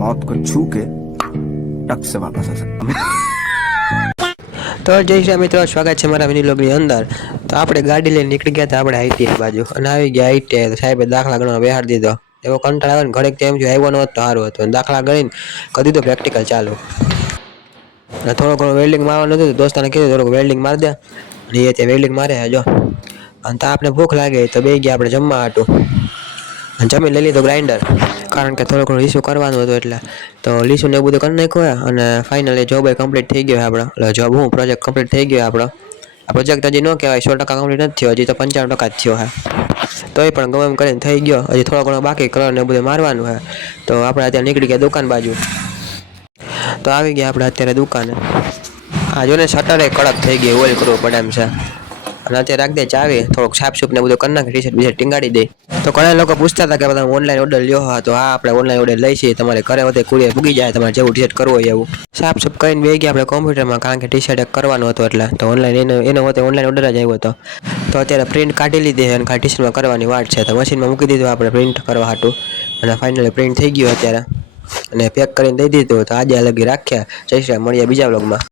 मौत को छू के टक से वापस आ सकता। तो जय श्री मित्रों, स्वागत है मारा मिनी लोग अंदर। तो આપણે ગાડી લઈને નીકળી ગયા હતા આપણે આઈટીઆઈ બાજુ અને આવી ગયા આઈટીઆઈ સાહેબે દાખલા ગણવા બેહાડી દીધો। એવો કંટાળ આવે ને ઘડીક તેમ જો આવ્યો ન હોત તો સારું હતું। દાખલા ગણીને કરી દીધો પ્રેક્ટિકલ ચાલુ। અને થોડો ઘણો વેલ્ડિંગ મારવાનું હતું, દોસ્તાને કીધું થોડુંક વેલ્ડિંગ મારી દે અને એ તે વેલ્ડિંગ મારે જો। અને તો આપણે ભૂખ લાગે તો બે ગયા આપણે જમવા હાટું અને જમીન લઈ લીધો ગ્રાઇન્ડર, કારણ કે થોડું ઘણું લીસું કરવાનું હતું એટલે તો લીસું ને એવું બધું કરી નાખ્યું અને ફાઇનલી જોબ કમ્પ્લીટ થઈ ગયો આપણો। એટલે જોબ હું પ્રોજેક્ટ કમ્પ્લીટ થઈ ગયો આપણો। આ પ્રોજેક્ટ હજી ન કહેવાય 100% કમ્પ્લીટ નથી થયો, હજી તો 95% જ થયો હે। તોય પણ ગમે એમ કરીને થઈ ગયો, હજી થોડો ઘણો બાકી કલર ને બધું મારવાનું છે। તો આપણે અત્યારે નીકળી ગયા દુકાન બાજુ। તો આવી ગયા આપણે અત્યારે દુકાને। આ જો ને શટર કડક થઈ ગઈ, ઓઇલ કરવું પડે એમ છે। અને અત્યારે રાખ દે ચાવી, થોડુંક સાફ સૂફ ને બધું કરી નાખી, ટી શર્ટ બીજે ટીંગાડી દે। તો ઘણા લોકો પૂછતા હતા કે તમે ઓનલાઈન ઓર્ડર લ્યો હા, તો હા આપણે ઓનલાઈન ઓર્ડર લઈ છીએ, તમારે ઘરે વધે કુરિયર પૂગી જાય, તમારે જેવું ટી શર્ટ કરવું હોય એવું। સાફ સૂફ કરીને બે ગયા આપણે કોમ્પ્યુટરમાં, કારણ કે ટી શર્ટ એક કરવાનું હતું એટલે તો ઓનલાઈન એનો હોતે ઓનલાઈન ઓર્ડર જ આવ્યો હતો। તો અત્યારે પ્રિન્ટ કાઢી લીધી અને ખાલી ટી શર્ટમાં કરવાની વાત છે, તો મશીનમાં મૂકી દીધું આપણે પ્રિન્ટ કરવા હાટું અને ફાઇનલી પ્રિન્ટ થઈ ગયું અત્યારે અને પેક કરીને દઈ દીધું। તો આજે લગી રાખ્યા, જય શ્રી રામ, મળીએ બીજા વ્લોગમાં।